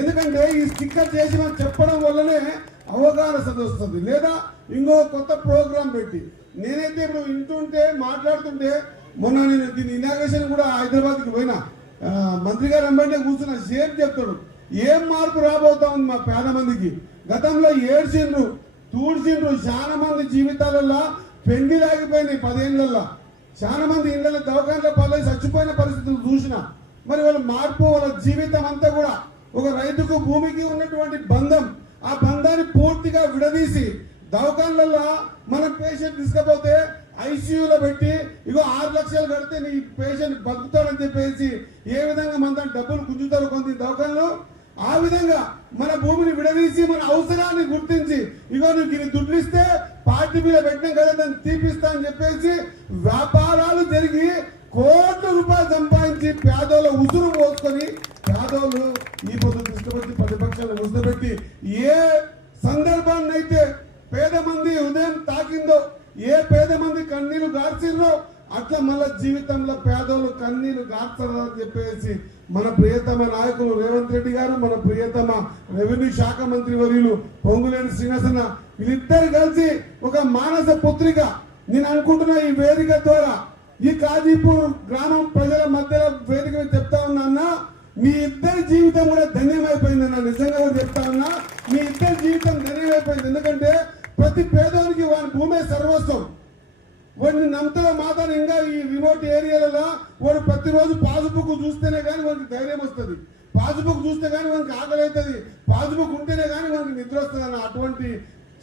ఎందుకంటే ఈ స్టిక్కర్ చేసి మనం చెప్పడం వల్లనే అవగాహన వస్తుంది, లేదా ఇంకో కొత్త ప్రోగ్రాం పెట్టి. నేనైతే ఇప్పుడు వింటుంటే మాట్లాడుతుంటే, మొన్న నేను దీని ఇనాగ్రేషన్ కూడా హైదరాబాద్కి పోయినా, మంత్రి గారు వెంబడే కూర్చున్న సేమ్ చెప్తాడు, ఏం మార్పు రాబోతా ఉంది మా పేద మందికి. గతంలో ఏడ్చిండ్రు తూడ్చిండ్రు, చాలా మంది జీవితాలలో పెండి లాగిపోయినాయి 10 ఏళ్లలో. చాలా మంది ఇళ్ళ దవాఖానలో పాలై చచ్చిపోయిన పరిస్థితులు చూసిన. మరి వాళ్ళ మార్పు, వాళ్ళ జీవితం అంతా కూడా ఒక రైతుకు భూమికి ఉన్నటువంటి బంధం, ఆ బంధాన్ని పూర్తిగా విడదీసి దవాఖానలలో మన పేషెంట్ తీసుకపోతే ఐసీయూలో పెట్టి ఇగో 6 లక్షలు కడితే నీ పేషెంట్ బతుకుతాడని చెప్పేసి ఏ విధంగా మన డబ్బులు గుంజుతారు కొంత దవాఖానలో, ఆ విధంగా మన భూమిని విడదీసి మన అవసరాన్ని గుర్తించి ఇగో నువ్వు ఇన్ని దుడ్లు ఇస్తే పార్టీ మీద పెట్టినాం కదా దాన్ని తీపిస్తా అని చెప్పేసి వ్యాపారాలు జరిగి కోట్ల రూపాయలు సంపాదించి పేదోళ్ళ ఉసురు పోసుకొని పేదోళ్ళు ఈ పొద్దు దృష్టిపెట్టి ప్రతిపక్షాలను ఉసురుపెట్టి ఏ సందర్భాన్ని అయితే పేద మంది ఉదయం తాకిందో, ఏ పేద మంది కన్నీళ్లు గార్చిందో అట్లా మళ్ళా జీవితంలో పేదోళ్ళు కన్నీళ్లు గార్చరు అని చెప్పేసి మన ప్రియతమ నాయకులు రేవంత్ రెడ్డి గారు, మన ప్రియతమ రెవెన్యూ శాఖ మంత్రి వర్యులు పొంగులేని శ్రీనివాసన్న వీళ్ళిద్దరు కలిసి ఒక మానస పుత్రిక, నేను అనుకుంటున్నా ఈ వేదిక ద్వారా ఈ కాజీపూర్ గ్రామం ప్రజల మధ్యలో వేదిక చెప్తా ఉన్నా, మీ ఇద్దరి జీవితం కూడా ధన్యమైపోయింది అన్న. నిజంగా చెప్తా ఉన్నా, మీ ఇద్దరి జీవితం ధన్యమైపోయింది. ఎందుకంటే ప్రతి పేదోనికి వాడి భూమే సర్వస్వం. వాడిని నమ్మతో మాత్రం ఇంకా ఈ రిమోట్ ఏరియాలలో వాడు ప్రతిరోజు పాస్బుక్ చూస్తేనే కానీ వాడికి ధైర్యం వస్తుంది, పాస్బుక్ చూస్తే కానీ వాడికి ఆకలి అవుతుంది, పాస్బుక్ ఉంటేనే కానీ వాడికి నిద్ర వస్తుంది అన్న. అటువంటి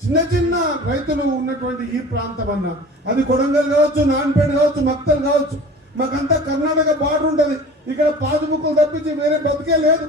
చిన్న చిన్న రైతులు ఉన్నటువంటి ఈ ప్రాంతం అన్న, అది కొడంగల్ కావచ్చు, నాన్పేట కావచ్చు, మక్తల్ కావచ్చు, మాకంతా కర్ణాటక బార్డర్ ఉంటుంది. ఇక్కడ పాస్బుక్లు తప్పించి వేరే బతికే లేదు.